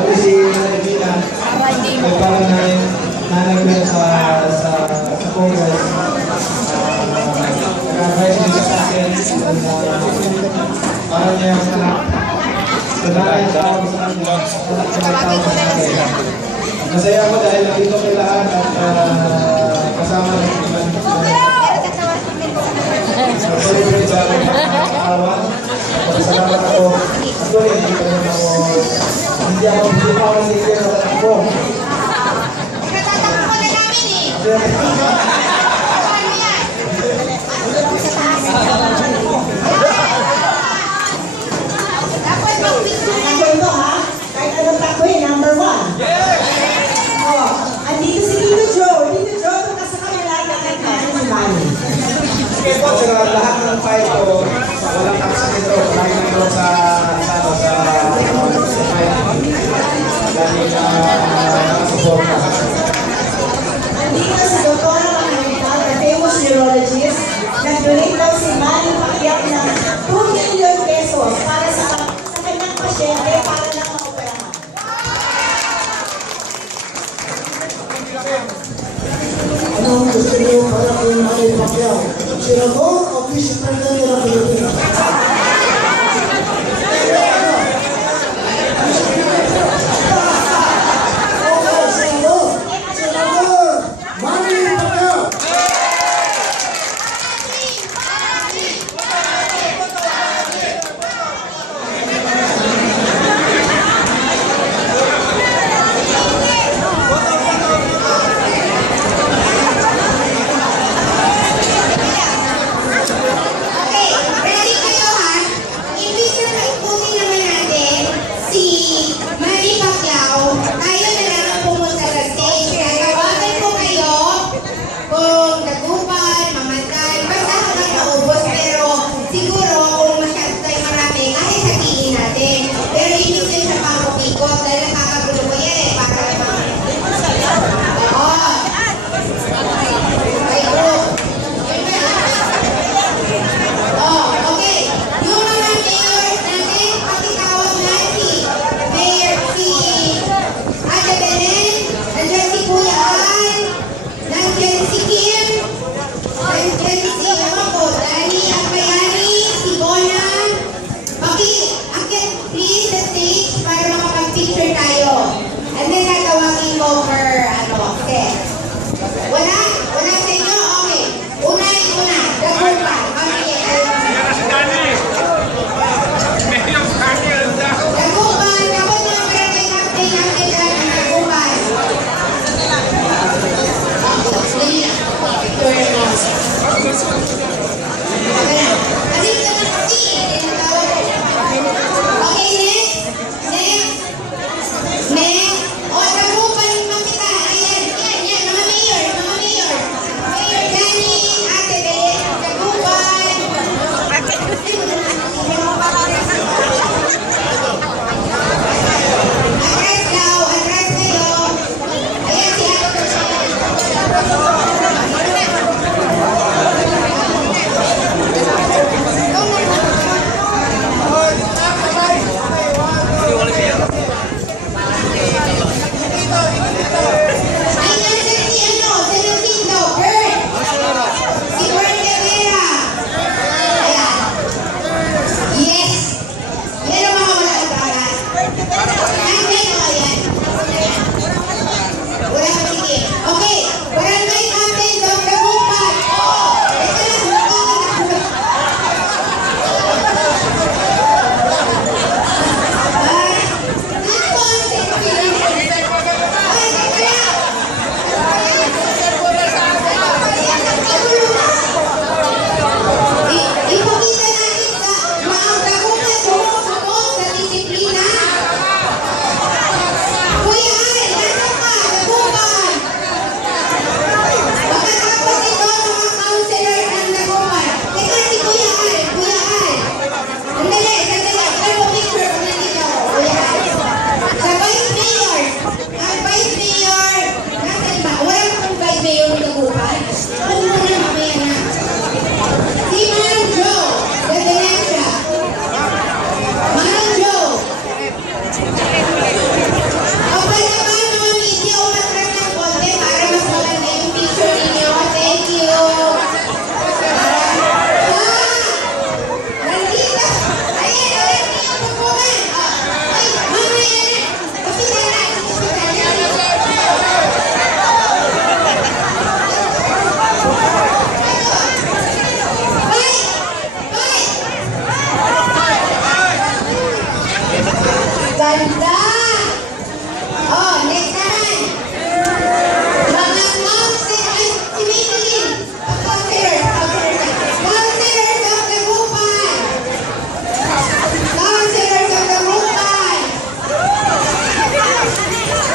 Sabi si Regina, nagkaroon na rin nanay ko sa Congress. Nag-advise din sa akin para niya yung anak. Sadaan yung tawag sa kanya. Sadaan sa akin. Masaya ako dahil nandito kay lahat at kasama ng iman. Celebrate sa aking arawan. Salamat ako. Actually, hindi ako sinigil sa anak ko. Natatakbo na namin eh. Dapat mag-picture na Ako ito ha, kahit anong takbuhin, number 1. Oh, andito si Tito Joe. Tito Joe, ito ka sa kanila, nakakain si Manny. Sige po, sa lahat ng file ko, walang access nito. Lagi nito sa file. Dahil